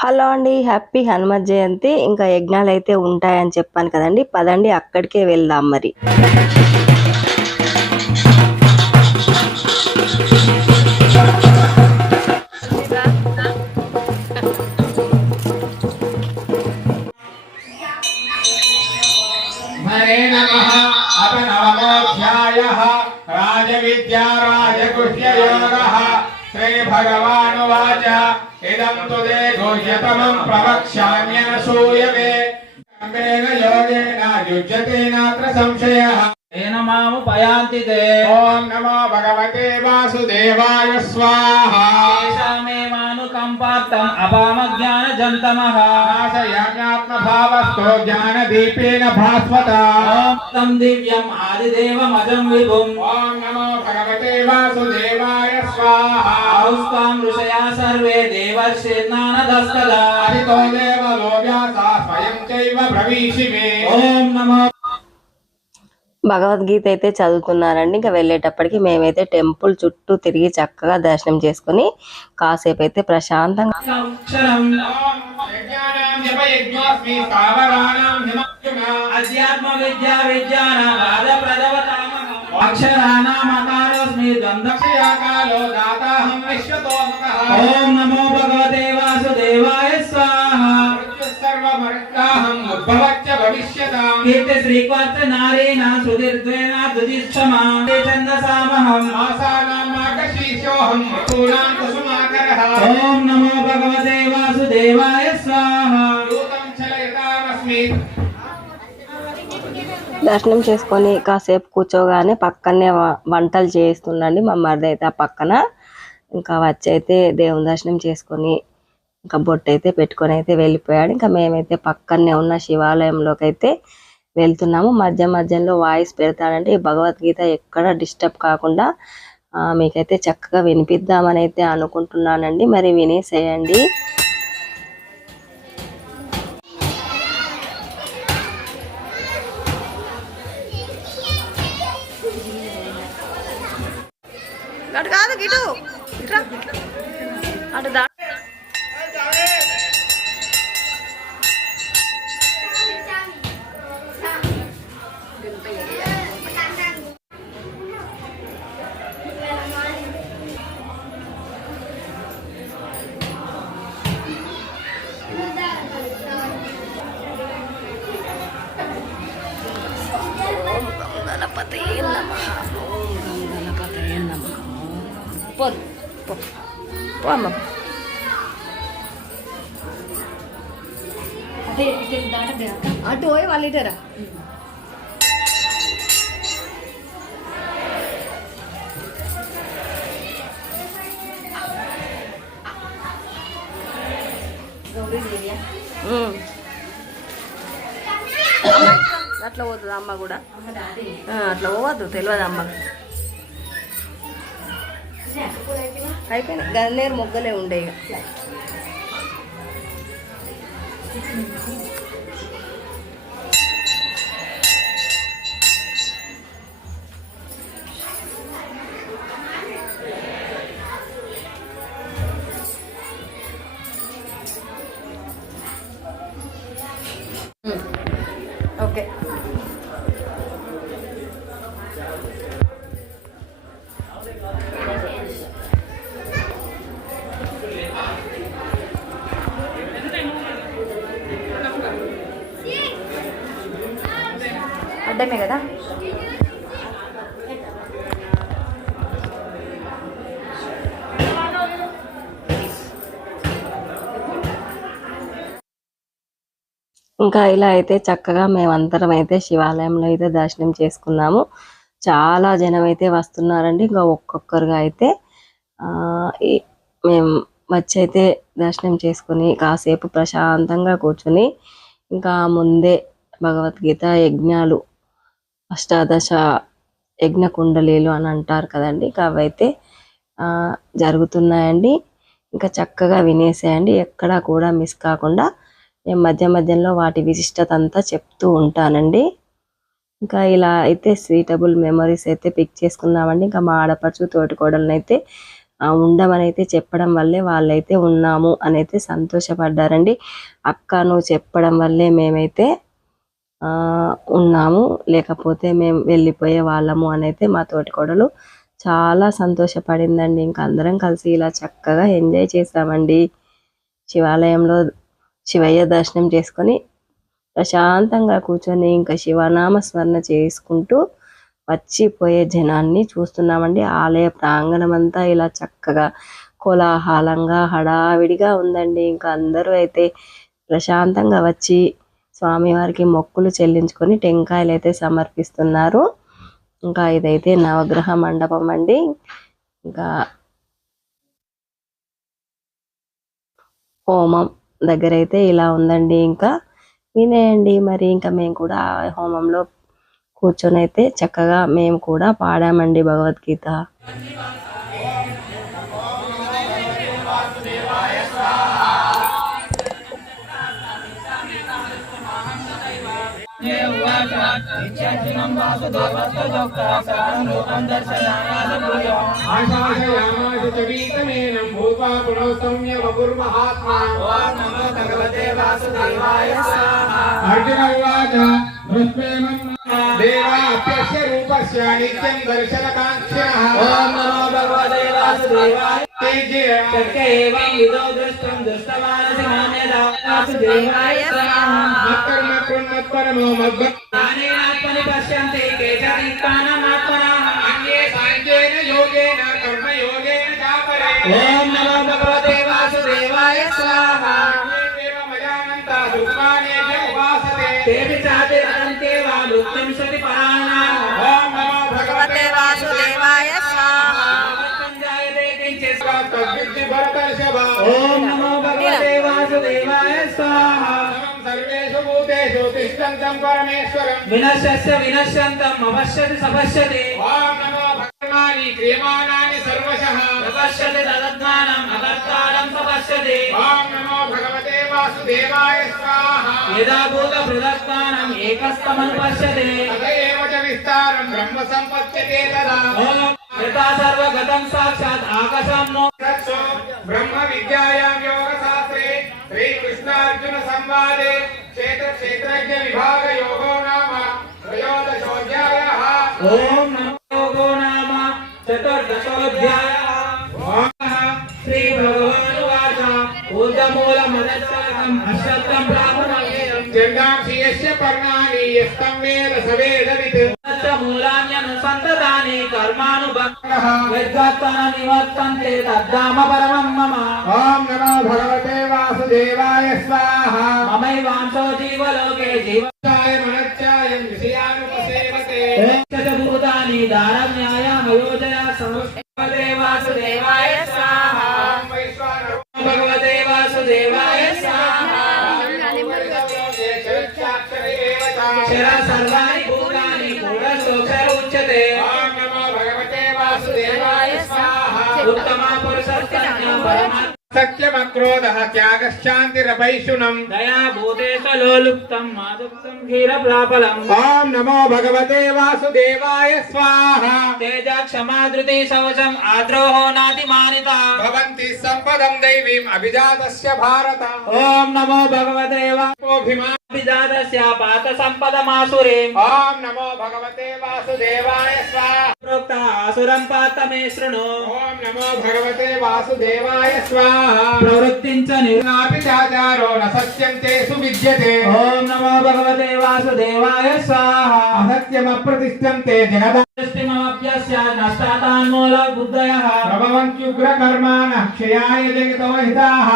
Hello అండి. Happy Hanumat జయంతి. ఇంకా యజ్ఞాలైతే ఉంటాయని చెప్పాను కదండీ! పదండి అక్కడికే వెళ్దాం మరి. హరే నమః. అత నవమోధ్యాయః. రాజవిద్యా రాజగుహ్యయోగః. శ్రీ భగవానువాచ ఇదం తు తే గుహ్యతమం ప్రవక్ష్యామ్యనసూయవే. కర్మేణ యోగేన యుజ్యతే నాత్ర సంశయః. తేన మాముపయాంతి తే. ఓం నమో భగవతే వాసుదేవాయ స్వాహా. తేషామేవానుకంపార్థం అపామజ్ఞానజంతమః. నాశయాజ్ఞాత్మభావస్థో జ్ఞానదీపేన భాస్వత. ఓం తం దివ్యం ఆదిదేవమజం విభుం. ఓం నమో భగవతే వాసుదేవాయ స్వాహా. ఆహుస్తాం ఋషయా సర్వే దేవర్షిర్నానదస్తదా. అదితో దేవలో వ్యాసా స్వయం చైవ ప్రవీశిమే. ఓం నమో భగవద్గీత అయితే చదువుతున్నారండి. ఇంకా వెళ్ళేటప్పటికి మేమైతే టెంపుల్ చుట్టూ తిరిగి చక్కగా దర్శనం చేసుకుని కాసేపు అయితే ప్రశాంతంగా అక్షరం యజ్ఞానాం జపయజ్ఞోస్మి స్థావరాణాం హిమజ్ఞ. అధ్యాత్మ విద్యా విజ్ఞానం వాదప్రదవతామహం. అక్షరాణామకారోస్మి ద్వంద్వ. దక్షయాకాలో దాతాహం విశ్వతోముఖః. ఓం నమో భగవతే వాసుదేవాయ స్వాహా. మృత్యుస్సర్వమర్తాహం ఉద్భవచ్చ భవిష్యతాం. కీర్తి శ్రీకర్త నారేణ సుదీర్ఘేన దుదిష్టమా ఛందసామహం. ఆసానాం మార్గశీర్షోహం ఋతూనాం కుసుమాకరః. ఓం నమో భగవతే వాసుదేవాయ స్వాహా. యూతం చలయతామస్మి. దర్శనం చేసుకొని కాసేపు కూర్చోగానే పక్కనే వంటలు చేస్తుండండి మా మరిది అయితే ఆ పక్కన. ఇంకా వచ్చి అయితే దేవుని దర్శనం చేసుకొని ఇంకా బొట్టు అయితే పెట్టుకొని అయితే వెళ్ళిపోయాడు. ఇంకా మేమైతే పక్కనే ఉన్న శివాలయంలోకి అయితే వెళ్తున్నాము. మధ్య మధ్యలో వాయిస్ పెడతాడంటే ఈ భగవద్గీత ఎక్కడ డిస్టర్బ్ కాకుండా మీకైతే చక్కగా వినిపిద్దామని అయితే అనుకుంటున్నానండి. మరి వినేసేయండి. అటు కాదు గిటు అటు దా. అటు పోయి వాళ్ళు ఇటరా. అట్లా పోతుంది అమ్మ కూడా. అట్లా పోవద్దు, తెలియదు అమ్మ. అయిపోయినాయి గన్నేరు మొగ్గలే ఉండే ఇక. ఓకే అడ్డమే కదా. ఇంకా ఇలా అయితే చక్కగా మేమందరం అయితే శివాలయంలో అయితే దర్శనం చేసుకున్నాము. చాలా జనం అయితే వస్తున్నారండి. ఇంకా ఒక్కొక్కరుగా అయితే మేము వచ్చి అయితే దర్శనం చేసుకుని కాసేపు ప్రశాంతంగా కూర్చొని ఇంకా ముందే భగవద్గీత యజ్ఞాలు అష్టాదశ యజ్ఞ కుండలీలు అని అంటారు కదండి. అవైతే జరుగుతున్నాయండి. ఇంకా చక్కగా వినేసేయండి. ఎక్కడా కూడా మిస్ కాకుండా నేను మధ్య మధ్యలో వాటి విశిష్టత అంతా చెప్తూ ఉంటానండి. ఇంకా ఇలా అయితే స్వీటబుల్ మెమరీస్ అయితే పిక్ చేసుకున్నామండి. ఇంకా మా ఆడపడుచు తోటి కోడలను అయితే ఉండమని అయితే చెప్పడం వల్లే వాళ్ళైతే ఉన్నాము అని అయితే సంతోషపడ్డారండి. అక్క నువ్వు చెప్పడం వల్లే మేమైతే ఉన్నాము, లేకపోతే మేము వెళ్ళిపోయే వాళ్ళము అని అయితే మా తోటికోడలు చాలా సంతోషపడిందండి. ఇంకా అందరం కలిసి ఇలా చక్కగా ఎంజాయ్ చేసామండి. శివాలయంలో శివయ్య దర్శనం చేసుకొని ప్రశాంతంగా కూర్చొని ఇంకా శివనామ స్మరణ చేసుకుంటూ వచ్చిపోయే జనాన్ని చూస్తున్నామండి. ఆలయ ప్రాంగణం అంతా ఇలా చక్కగా కోలాహలంగా హడావిడిగా ఉందండి. ఇంకా అందరూ అయితే ప్రశాంతంగా వచ్చి స్వామివారికి మొక్కులు చెల్లించుకొని టెంకాయలు అయితే సమర్పిస్తున్నారు. ఇంకా ఇదైతే నవగ్రహ మండపం అండి. ఇంకా హోమం దగ్గర అయితే ఇలా ఉందండి. ఇంకా వినేయండి మరి. ఇంకా మేము కూడా హోమంలో కూర్చొని అయితే చక్కగా మేము కూడా పాడామండి భగవద్గీత. ఆశాసయామాస చ వీతమేనం భూత్వా పునఃసంయమగుర్మహాత్మా. ఓం నమో భగవతే వాసుదేవాయ స్వాహా. అర్జున ఉవాచ దృష్వేమం దేవాప్యస్య రూపస్య నిత్యం దర్శనకాంక్షిణః. ఓం నమో భగవతే వాసుదేవాయ శక్య ఏవం విదో దృష్టం దుష్టమానసిమాన్యదా వాసుదేవాయ స్వాహా. మత్కర్మ కృణత్పరమో జ్ఞానేనాత్మని పశ్యంతి కేచరిత్వానామాత్మనః. అన్యే సాంఖ్యేన యోగేన కర్మయోగేన చాపరే. ఓం నమో భగవతే వాసుదేవాయ స్వాహా. మయానంతా దుఃఖానేభ్య ఉపాసతే. తేపి చాతిరదంతే వా లుప్తం సతి పరాణాః. ఓం నమో భగవతే వాసుదేవాయ స్వాహా. సంజాయతే కించిత్. తద్విద్ధి భరతర్షభ. ఓం నమో భగవతే వాసుదేవాయ స్వాహా. సర్వేషు భూతేషు తిష్టంతం పరమేశ్వరం. వినశ్యస్య వినశ్యంతం అవశ్యతి సపశ్యతి. ఓం నమో భగవాని క్రియమానాని సర్వశః. ప్రపశ్యతి తదజ్ఞానం అకర్తారం సపశ్యతి. ఓం నమో భగవతే వాసుదేవాయ స్వాహా. యదా భూత పృథక్తానం ఏకస్తమనుపశ్యతి. తదేవ చ విస్తారం బ్రహ్మ సంపద్యతే తదా. ఓం యథా సర్వగతం సాక్షాత్ ఆకాశం నో. తత్సో బ్రహ్మ విద్యాయాం యోగశాస్త్రే శ్రీకృష్ణార్జున సంవాదే క్షేత్రజ్ఞ విభాగ యోగో నామ త్రయోదశోऽధ్యాయః. ఓం నమో యోగో నామ చతుర్దశోऽధ్యాయః. శ్రీ భగవానువాచ ఊర్ధమూలమదశ్చకం అశ్వత్థం బ్రాహ్మణోపేయం జండాంసి యస్య పర్ణాని యస్తం వేద స వేదవిత్. మూలాన్యనుసంతతాని కర్మానుభక్తః యద్గత్తన నివర్తంతే తద్ధామ పరమం మమ. ఓం నమో భగవతే వాసుదేవాయ స్వాహా. మమైవాంశో జీవలోకే జీవాయ మనశ్చాయం విషయానుపసేవతే. భూతాని దారన్యాయమయోజయ సంస్థే వాసుదేవాయ స్వాహా. ఓం వైశ్వానరో భగవతే వాసుదేవాయ స్వాహా. క్షర సర్వాణి భూతాని పూర్ణసోక్షర ఉచ్యతే. ఓం నమో భగవతే వాసుదేవాయ స్వాహా. ఉత్తమ పురుషస్య పరమ సత్యమక్రోధః త్యాగశ్శాంతిరపైశునం. దయా భూతేషు లోలుప్తం మాదుక్తం క్షీరప్లాపలం. ఓం నమో భగవతే వాసుదేవాయ స్వాహా. తేజ క్షమా ధృతి శౌచం ఆద్రోహో నాతిమానిత. భవంతి సంపదం దైవీం అభిజాతస్య భారత. ఓం నమో భగవతే ఓభిమా. వాపిదాదస్య పాత సంపదమాసురీం. ఓం నమో భగవతే వాసుదేవాయ స్వాహా. ప్రోక్త ఆసురం పాత మే శృణు. ఓం నమో భగవతే వాసుదేవాయ స్వాహా. ప్రవృత్తించ నాపి చాచారో న సత్యంతే సువిద్యతే. ఓం నమో భగవతే వాసుదేవాయ స్వాహా. అసత్యమప్రతిష్టంతే జగదా. దృష్టిమప్యస్య నష్టాతాన్మూల బుద్ధయః. ప్రభవంత్యుగ్రకర్మాణః క్షయాయ జగతో హితాః.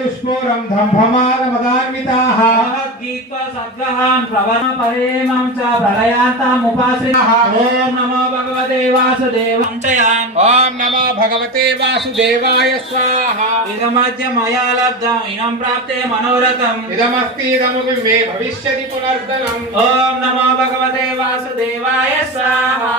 దుష్పూరం దంభమానమదాన్వితాః. భగవద్గీతా సద్గ్రహాన్ ప్రవణ పరేమం చ ప్రళయాంతముపాశ్రితః. ఓం నమో భగవతే వాసుదేవాయ. ఓం నమో భగవతే వాసుదేవాయ స్వాహా. ఇదమద్య మయా లబ్ధం ఇనం ప్రాప్తే మనోరథం. ఇదమస్తిదముపి మే భవిష్యతి పునర్ధనం. ఓం నమో భగవతే వాసుదేవాయ స్వాహా.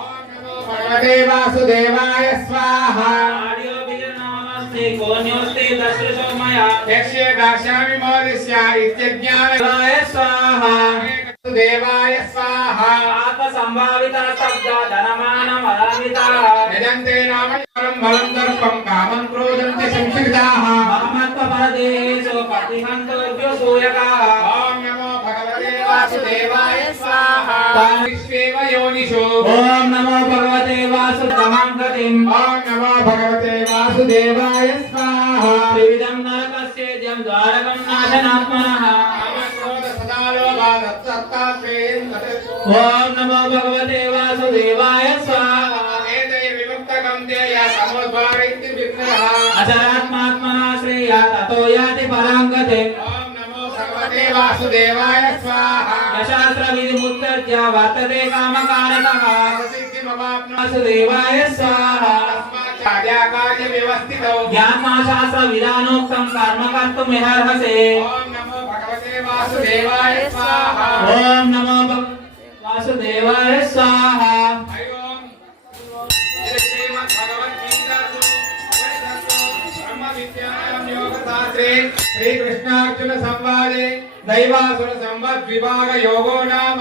ఓం నమో భగవతే వాసుదేవాయ స్వాహా. ఆడియో విజన్ నామస్తే కోన్యోస్తే దశరథో మయా. యస్య దాస్యామి మోదిస్య ఇత్యజ్ఞాన. శివాయ స్వాహా. वासुदेवाय स्वाहा आत्म संभाविता शब्द धनमान मदामिता यजन्ते नाम परं बलं दर्पं कामं क्रोधं च संश्रिताः महमत्व परदेशो प्रतिहन्तोऽभ्यो सूयकाः ॐ नमो भगवते वासुदेवाय स्वाहा विश्वेव योनिषु ॐ नमो भगवते वासुदेवां गतिम् ॐ नमो भगवते वासुदेवाय स्वाहा त्रिविधं नरकस्येद्यं द्वारकं नाशनात्मनः ॐ नमो भगवते वासुदेवाय स्वाहा अचरात्मात्मना श्रेया ततो याति परां गतिम् वासुदेवाय स्वाहा यशास्त्रविधिमुत्सर्ज्य वर्तते कामकारणतः वासुदेवाय स्वाहा व्यवस्थितौ ज्ञानशास्त्रविधानोक्तं कर्म कर्तुमिहर्हसे ॐ नमो भगवते वासुदेवाय स्वाहा ॐ नमो वासुदेवाय स्वाहा श्री कृष्णार्जुन संवादे दैवासुर संवद विभाग योगो नाम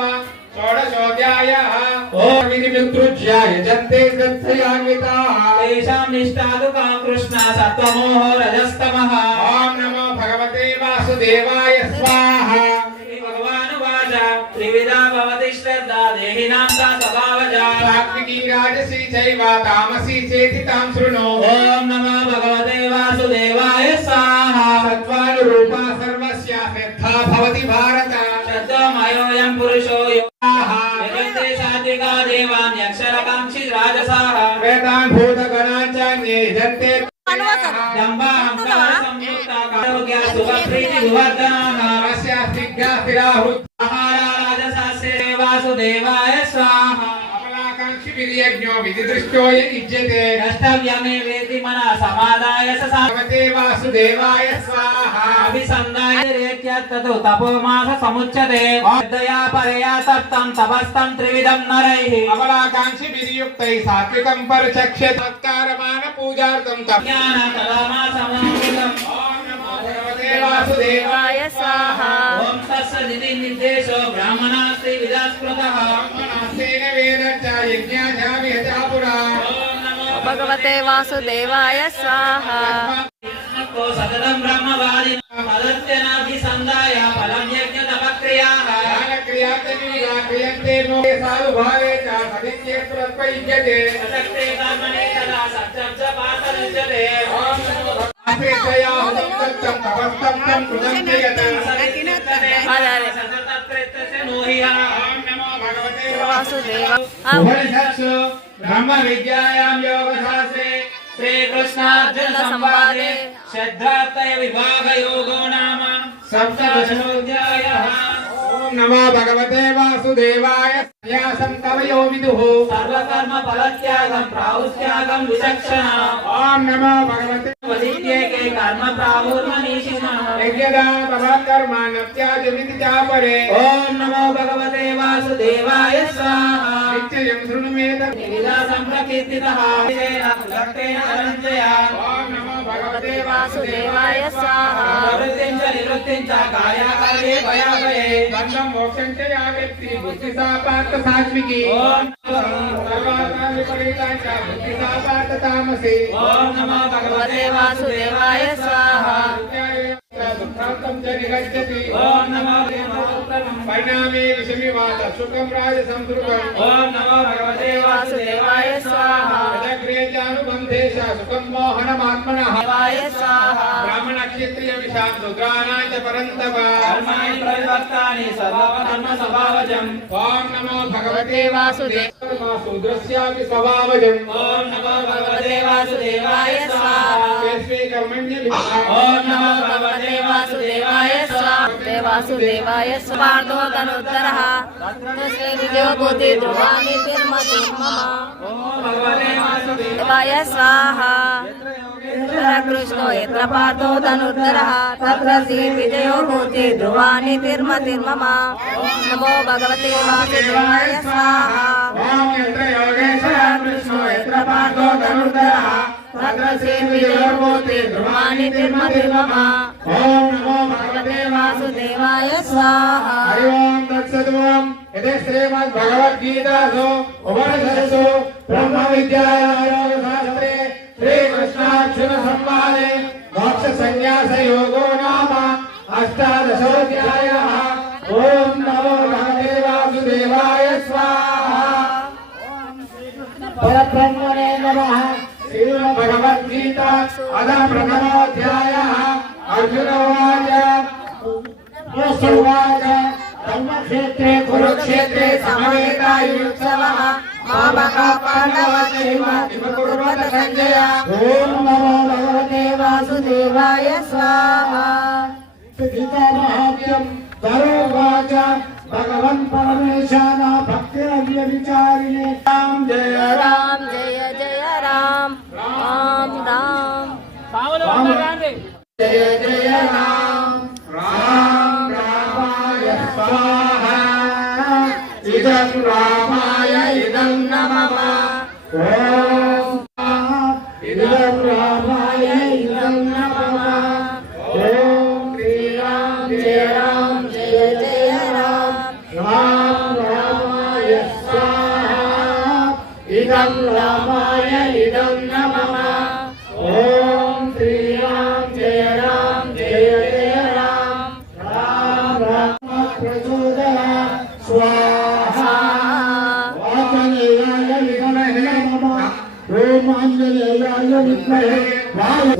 षोडशोऽध्यायः ओम विनिमित्रुज्य यजन्ते श्रद्धयान्विताः तेषां निष्ठा तु का कृष्ण सत्त्वमोहो रजस्तमः ओम नमो भगवते वासुदेवाय स्वाहा भगवानुवाच त्रिविधा भवति श्रद्धा देहिनां सा स्वभावजा सात्विकी राजसी चैव तामसी चेति तां शृणु ॐ नमो भगवते वासुदेवाय स्वाहा सत्त्वानुरूपा सर्वस्य श्रद्धा भवति भारत श्रद्धोमयोऽयं पुरुषो यजन्ते सात्विका देवान् यक्षरकांक्षी राजसाः वेदान् भूतगणाचान्ये यजन्ते दम्भाहंकार संयुक्ता कारोग्या सुखप्रीति विवर्धनाः राजसास्ये वासुदेवाय स्वाहा अमलाकांक्षी विर्यज्ञो विधिदृष्टो य युज्यते द्रष्टव्यमे वेति मनः समादाय स भगवते वासुदेवाय स्वाहा अभिसन्धाय रेत्यत्ततो तपोमास समुच्यते श्रद्धया परया तप्तं तपस्तं त्रिविधं नरैः अमलाकांक्षी विर्युक्तैः सात्विकं परचक्ष्य तत्कारमान पूजार्थं तप ज्ञानं तदामासमोहितम् ॐ नमो भगवते वासुदेवाय स्वाहा ॐ तत्सदिति निर्देशो ब्राह्मणास्ति विदास्मृतः ब्रह्मणास्तेन वेदच्च यज्ञाचार्यता पुरा ॐ नमो भगवते वासुदेवाय स्वाहा को सततं ब्रह्मवादिनां पदत्यनाभिसन्धाय फलं यज्ञतपक्रियाः क्रियन्ते नो साधुभावे च सदित्यप्रयुज्यते सशक्ते कर्मणे तदा सत्यं च पातरुच्यते ॐ नमो भगवते सत्यं तपस्तं तं कृतं क्रियते सततत्रेतस्य नोहिः ॐ नमो भगवते वासुदेवा उपनिषत्सु ब्रह्म विद्यायां योगशास्त्रे श्रीकृष्णार्जुन संवादे श्रद्धात्रय विभाग योगो नाम सप्तदशोऽध्यायः ॐ नमो भगवते वासुदेवाय न्यासं कवयो विदुः सर्वकर्म फलत्यागं प्राहुस्त्यागं विचक्षणा ॐ नमो भगवते वदित्येके कर्म प्राहुर्मनीषिणः यज्ञदा तवकर्म न त्याजमिति चापरे ॐ नमो भगवते वासुदेवाय स्वाहा निश्चयं शृणु मे तत् निविदा सम्प्रकीर्तितः भक्तेन धनञ्जया ॐ नमो भगवते वासुदेवाय स्वाहा प्रवृत्तिं च निवृत्तिं च कायाकार्ये भयाभये बन्धं मोक्षं च या व्यक्ति बुद्धिसा पार्थ सात्विकी ॐ सर्वासां विपरीता च बुद्धिसा पार्थ तामसी ॐ नमो भगवते वासुदेवाय स्वाहा दुःखान्तं च निगच्छति ॐ नमो परिणामे विषमिवात सुखं राजसंसृतम् ॐ नमो भगवते वासुदेवाय स्वाहा यदग्रेचानुबन्धेश सुखं मोहनमात्मनः वाय स्वाहा ब्राह्मणक्षत्रियविषां शूद्राणां च परन्तप कर्माणि प्रविभक्तानि स्वभावधर्म स्वभावजम् ॐ नमो भगवते वासुदेवाय शूद्रस्यापि स्वभावजम् ॐ नमो भगवते वासुदेवाय स्वाहा स्वे कर्मण्यभिः ॐ नमो भगवते वासुदेवाय स्वाहा वासुदेवाय स्वार्धो धनुद्धरः तस्य विजयो भूति ध्रुवाणि तिर्मति मम ॐ भगवते वासुदेवाय देवाय स्वाहा कृष्णो यत्र पार्थो धनुद्धरः तत्र श्री विजयो भूति ध्रुवाणि तिर्मति मम नमो भगवते वासुदेवाय स्वाहा ॐ यत्र योगेश्वरः कृष्णो यत्र पार्थो धनुर्धरः भद्रश्रीर्विजयोर्भूति ध्रुवाणि तिर्मतिर्मम ओम नमो भगवते वासुदेवाय स्वाहा हरि ओम तत्सत् यदि श्रीमद्भगवद्गीतासु उपनिषत्सु ब्रह्मविद्यायां श्री कृष्णार्जुन संवादे मोक्ष संन्यास योगो नाम अष्टादशोऽध्यायः। ओम नमो भगवते वासुदेवाय स्वाहा। परब्रह्मणे नमः। श्रीमद्भगवद्गीता अथ प्रथमोऽध्यायः। अर्जुन उवाच धर्मक्षेत्रे कुरुक्षेत्रे समवेतायुत्सवः मामका पाण्डवैर्कुर्वत संजय। ओम नमो भगवते वासुदेवाय स्वाहा। गीतामहात्म्यं तरोवाच भगवन् परमेशाना भक्तिरव्यभिचारिणे राम जय राम जय जय राम राम राम जय जय राम राम रामाय स्वाहा। इदं रामाय इदं नमः। ओम इदं रामाय इदं नमः। ओम श्री राम जय जय राम राम रामाय स्वाहा। इदं रामाय इदं नमः। ओम श्री राम जय जय राम राम राम प्रचोदयात् स्वाहा। आंजनेयाय विद्महे ओम आंजनेयाय विद्महे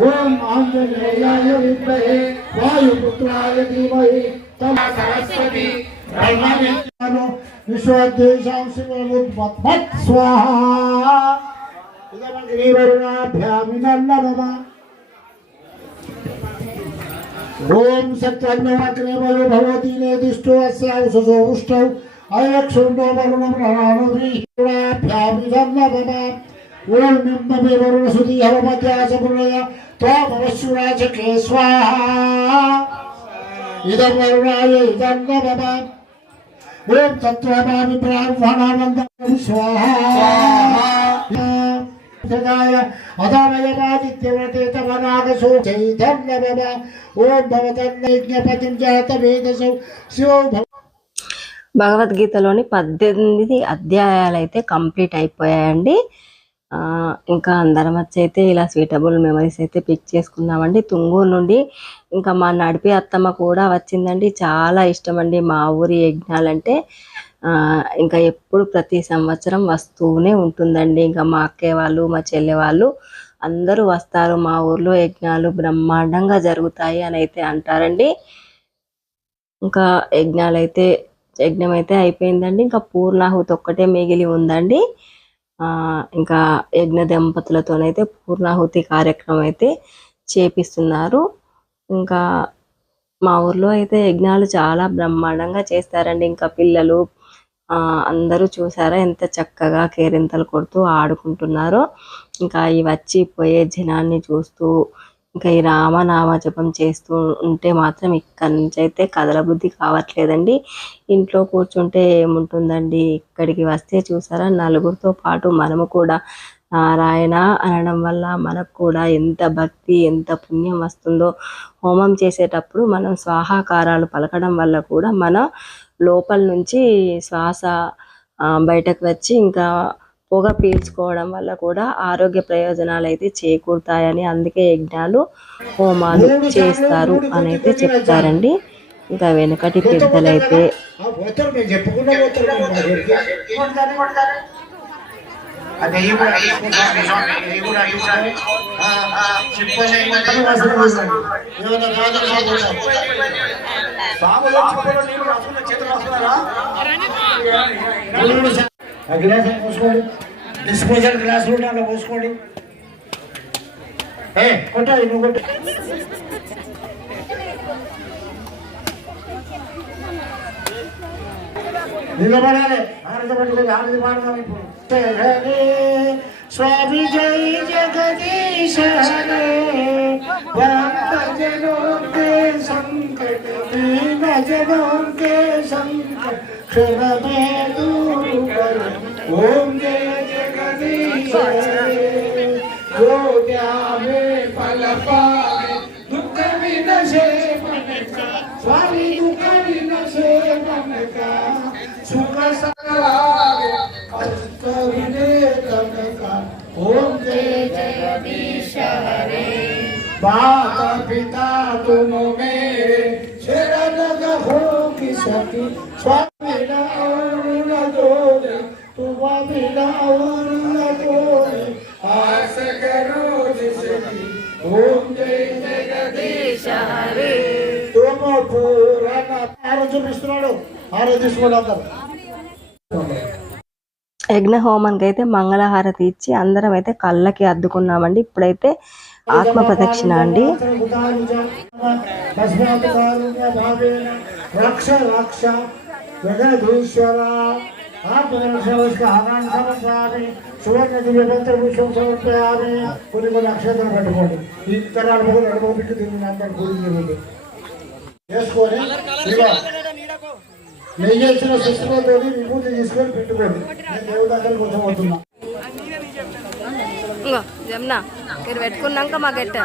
ओम आंजनेयाय विद्महे वायुपुत्राय धीमहि तन्नो सरस्वती ब्रह्मविद्यानो विश्वोद्देशां शिवमुद्भवत् स्वाहा। इदमग्निवरुणाभ्यामिदन्नमः। ओम सत्यन्नमग्निवरु भवति नेदिष्टो अस्यावसो उष्टौ अयक्षुण्डो वरुणं रणोभिः ओम निम्बे वरुणसुति हवमध्यासपुरय त्वामवश्युराचके स्वाहा। इदं वरुणाय इदं नमः। ओम तत्त्वमामि ब्राह्मणानन्दं स्वाहा। सदाय अदामयमादित्यव्रते तव नागसो चैतन्यमम। ओम भवतन्नयज्ञपतिं जातवेदसौ शिवो భగవద్గీతలోని 18 అధ్యాయాలు అయితే కంప్లీట్ అయిపోయాయండి. ఇంకా అందరం వచ్చి అయితే ఇలా స్వీటబుల్ మెమరీస్ అయితే పిక్ చేసుకున్నామండి. తుంగూరు నుండి ఇంకా మా నడిపి అత్తమ్మ కూడా వచ్చిందండి. చాలా ఇష్టం అండి మా ఊరి యజ్ఞాలంటే. ఇంకా ఎప్పుడు ప్రతి సంవత్సరం వస్తూనే ఉంటుందండి. ఇంకా మా అక్కయ్య వాళ్ళు మా చెల్లె వాళ్ళు అందరూ వస్తారు. మా ఊర్లో యజ్ఞాలు బ్రహ్మాండంగా జరుగుతాయి అని అయితే అంటారండి. ఇంకా యజ్ఞం అయితే అయిపోయిందండి. ఇంకా పూర్ణాహుతి ఒక్కటే మిగిలి ఉందండి. ఇంకా యజ్ఞ దంపతులతోనైతే పూర్ణాహుతి కార్యక్రమం అయితే చేపిస్తున్నారు. ఇంకా మా ఊర్లో అయితే యజ్ఞాలు చాలా బ్రహ్మాండంగా చేస్తారండి. ఇంకా పిల్లలు అందరూ చూసారా ఎంత చక్కగా కేరింతలు కొడుతూ ఆడుకుంటున్నారో. ఇంకా ఈ వచ్చి పోయే జనాన్ని చూస్తూ ఇంకా ఈ రామనామ జపం చేస్తూ ఉంటే మాత్రం ఇక్కడి నుంచి అయితే కదలబుద్ధి కావట్లేదండి. ఇంట్లో కూర్చుంటే ఏముంటుందండి, ఇక్కడికి వస్తే చూసారా నలుగురితో పాటు మనము కూడా నారాయణ అనడం వల్ల మనకు కూడా ఎంత భక్తి ఎంత పుణ్యం వస్తుందో. హోమం చేసేటప్పుడు మనం స్వాహాకారాలు పలకడం వల్ల కూడా మన లోపల నుంచి శ్వాస బయటకు వచ్చి ఇంకా పొగ పీల్చుకోవడం వల్ల కూడా ఆరోగ్య ప్రయోజనాలు అయితే చేకూరుతాయని అందుకే యజ్ఞాలు హోమాలు చేస్తారు అని అయితే చెప్తారండి. ఇంకా వెనకటి పెద్దలైతే డిస్పోజల్ గ్లాసులు పోసుకోండి. కొట్టాలి నువ్వు కొట్టు. నిలబడాలి. ఆరతి పట్టుకొని ఆరతి పాడదాం ఇప్పుడు. स्वामी जय जगदीश हरे भक्तजनों के संकट दीनजनों के संकट क्षण में दूर कर ओम जय जगदीश हरे योग्यामे फल पावे दुख विनशे मन का स्वामी दुख विनशे मन का सुख सलावे अष्ट विने तन का ओम जय जगदीश हरे माता पिता तुम मेरे शरण हो की सती स्वामी और न जोड़े तुम बिना और न जोड़े आस करो जिसकी ओम जय जगदीश हरे तुम पूरा ఆరోగ్యమిస్తున్నాడు ఆరోగ్యసుకోవడం యజ్ఞ హోమానికి అయితే మంగళహారతి ఇచ్చి అందరం అయితే కళ్ళకి అద్దుకున్నామండి. ఇప్పుడైతే ఆత్మ ప్రదక్షిణ అండి. రక్ష రక్ష జగదీశ్వర కొన్ని అక్షరాలు పెట్టుకోండి. ఈ తరాలు నడుమోపికి తిరిగి అందరు కూడి చేసుకొని నెయ్యేసిన శిశువులతో విభూతి తీసుకొని పెట్టుకోండి. నేను దేవుడి దగ్గర కొంచెం అవుతున్నా. జమున మీరు పెట్టుకున్నాక మాకు ఎట్ట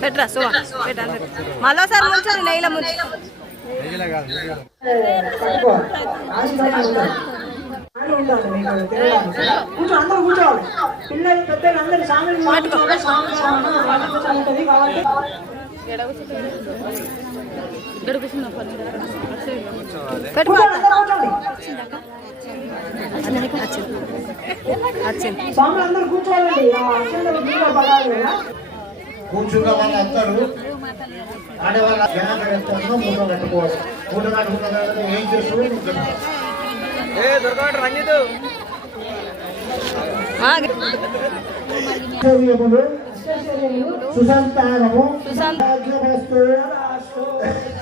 పెట్టరా సుమా పెట్ట మళ్ళీసారి ముంచండి నెయ్యిలో ముంచి అందరూ కూర్చోవాలి. పిల్లలు పెద్దలు అందరు సాంగ్లు సాంగ్లు అందరూ కూర్చోవాలండి. కూర్చున్న వాళ్ళందరూ ఆడవాళ్ళ మూట కట్టుకోవాలి. మూట కట్టుకున్న తర్వాత ఏం చేస్తూ సుసంతానము భాగ్యమస్తు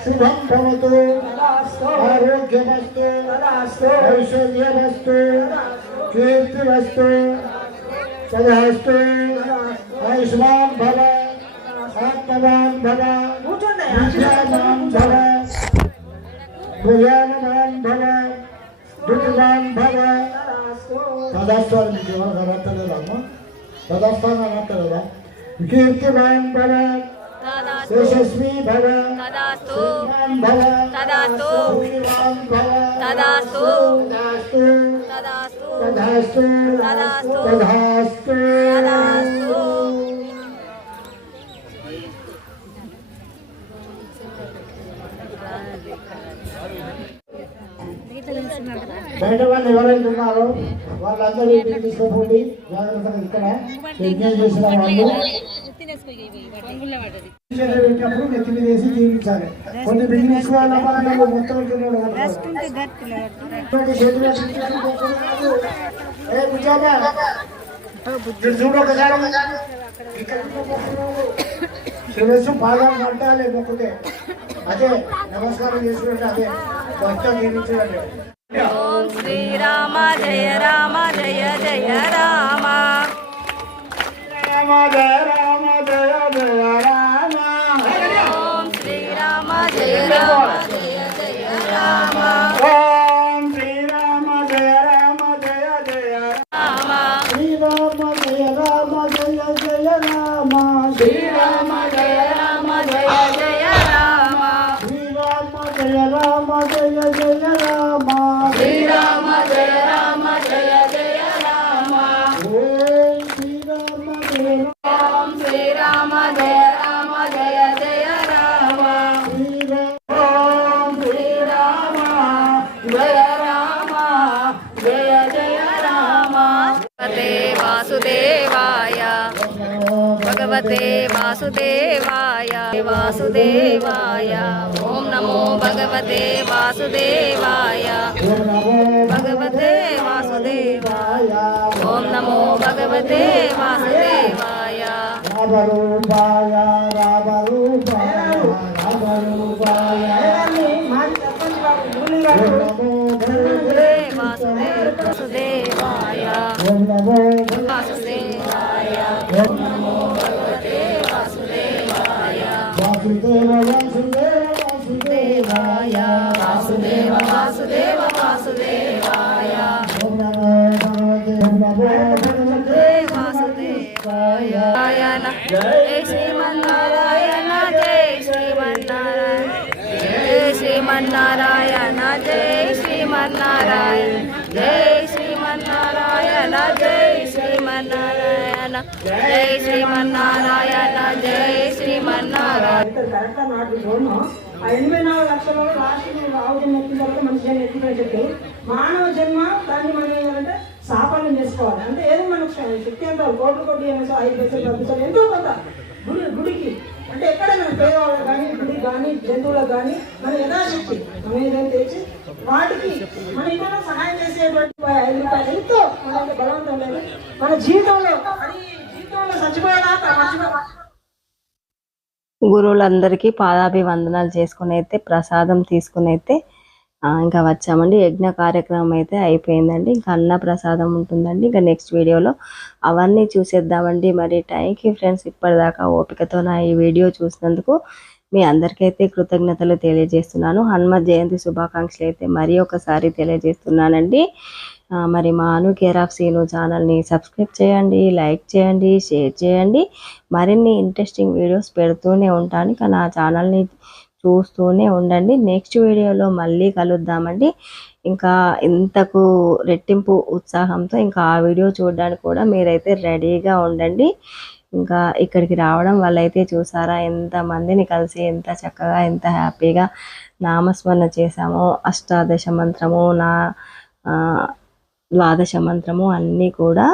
శుభం భవతు ఆరోగ్యమస్తు ఐశ్వర్యమస్తు కీర్తిమస్తు సదాస్తు ఆయుష్మాన్ భవ ఆత్మవాన్ భవ విద్యావాన్ భవ భుజానవాన్ భవ దుఃఖవాన్ భవ తదాస్తాను. మీకు ఎవరు అనర్థలేదమ్మా? తదాస్తాను అనర్థలేదా? కీర్తివాన్ భవ యశస్వి భవ శ్రీమాన్ భవ భూమివాన్ భవ తదాస్తు తదాస్తు తదాస్తు. బయట వాళ్ళు ఎవరైతే ఉన్నారో వాళ్ళందరూ ఇంటికి తీసుకోపోండి. జాగ్రత్తగా ఇక్కడ యజ్ఞం చేసిన వాళ్ళు పెట్టినప్పుడు నెత్తి మీద వేసి జీవించాలి. కొన్ని బిజినెస్ వాళ్ళ మొత్తం చూడు ఒకసారి శిరస్సు బాగా పట్టాలి మొక్కుతే. అదే నమస్కారం చేసుకుంటే అదే మొత్తం జీవించాలి. ఓం శ్రీరామ జయ రామ జయ జయ రామ రామ జయ రామ జయ జయ రామ. ఓం శ్రీరామ జయ రామ జయ జయ రామ ఓం శ్రీరామ జయ రామ జయ జయ రామ శ్రీరామ జయ రామ జయ జయ రామ. శ్రీరామ జయ రామ జయ జయ రామ శ్రీరామ జయ రామ జయ జయ రామ. శ్రీరామ జయ రామ జయ జయ రామ ఓం శ్రీరామ జయ ఓం శ్రీరామ జయ రామ జయ జయ రామ ఓం శ్రీరామ జయ రామ జయ జయ రామ భగవతే వాసుదేవాయ భగవతే వాసుదేవాయ వాసుదేవాయ ఓం నమో భగవతే వాసుదేవాయ భగవతే వాసుదేవాయ ఓం నమో భగవతే వాసుదేవాయ రామరూపాయ రామరూపాయ రామరూపాయ భగవతే వాసుదేవాయ ఓం నమో వాసుదేవాయ ఓం నమో భగవతే వాసుదేవాయ వాసుదేవ వాసుదేవ వాసుదేవాయ ఓం నమో భగవతే వాసుదేవాయ జై శ్రీమన్నారాయణ జై శ్రీమన్నారాయణ జై శ్రీమన్నారాయణ జై శ్రీమన్నారాయణ జై శ్రీమన్నారాయణ జై శ్రీమన్నారాయణ జై శ్రీమన్నారాయణ జై శ్రీమన్నారాయణ. కరెక్ట్గా నాటు చూడము ఆ 84 లక్షలలో లాస్ట్ ఆవు జన్మ ఎత్తిన తర్వాత మనిషి జన్మ ఎత్తుకొని చెప్పి మానవ జన్మ దాన్ని మనం ఏమంటే సాఫల్యం చేసుకోవాలి. అంటే ఏదో మనకు శక్తి ఎంత కోట్లు 5 పైసలు 10 పైసలు ఎంతో కొంత గుడికి అంటే ఎక్కడైనా పేదవాళ్ళకి కానీ గుడికి కానీ జంతువులకు కానీ మన యథాశక్తి మనం ఏదైనా తెచ్చి వాటికి మన ఇంకా సహాయం చేసేటువంటి 5 రూపాయలు ఎంతో మనకి బలవంతం లేదు. మన జీవితంలో చచ్చిపోయేదాకా మర్చిపో గురువులందరికీ పాదాభివందనాలు చేసుకుని అయితే ప్రసాదం తీసుకుని అయితే ఇంకా వచ్చామండి. యజ్ఞ కార్యక్రమం అయితే అయిపోయిందండి. ఇంకా అన్న ప్రసాదం ఉంటుందండి. ఇంకా నెక్స్ట్ వీడియోలో అవన్నీ చూసేద్దామండి. మరి థ్యాంక్ యూ ఫ్రెండ్స్, ఇప్పటిదాకా ఓపికతో నా ఈ వీడియో చూసినందుకు మీ అందరికైతే కృతజ్ఞతలు తెలియజేస్తున్నాను. హనుమత్ జయంతి శుభాకాంక్షలు అయితే మరీ ఒకసారి తెలియజేస్తున్నానండి. మరి మా అను కేర్ ఆఫ్ సీను ఛానల్ని సబ్స్క్రైబ్ చేయండి, లైక్ చేయండి, షేర్ చేయండి. మరిన్ని ఇంట్రెస్టింగ్ వీడియోస్ పెడుతూనే ఉంటాను. ఇక నా ఛానల్ని చూస్తూనే ఉండండి. నెక్స్ట్ వీడియోలో మళ్ళీ కలుద్దామండి. ఇంకా ఇంతకు రెట్టింపు ఉత్సాహంతో ఇంకా ఆ వీడియో చూడడానికి కూడా మీరైతే రెడీగా ఉండండి. ఇంకా ఇక్కడికి రావడం వల్ల అయితే చూసారా ఎంతమందిని కలిసి ఎంత చక్కగా ఎంత హ్యాపీగా నామస్మరణ చేశామో. అష్టాదశ మంత్రము, ద్వాదశ మంత్రము అన్నీ కూడా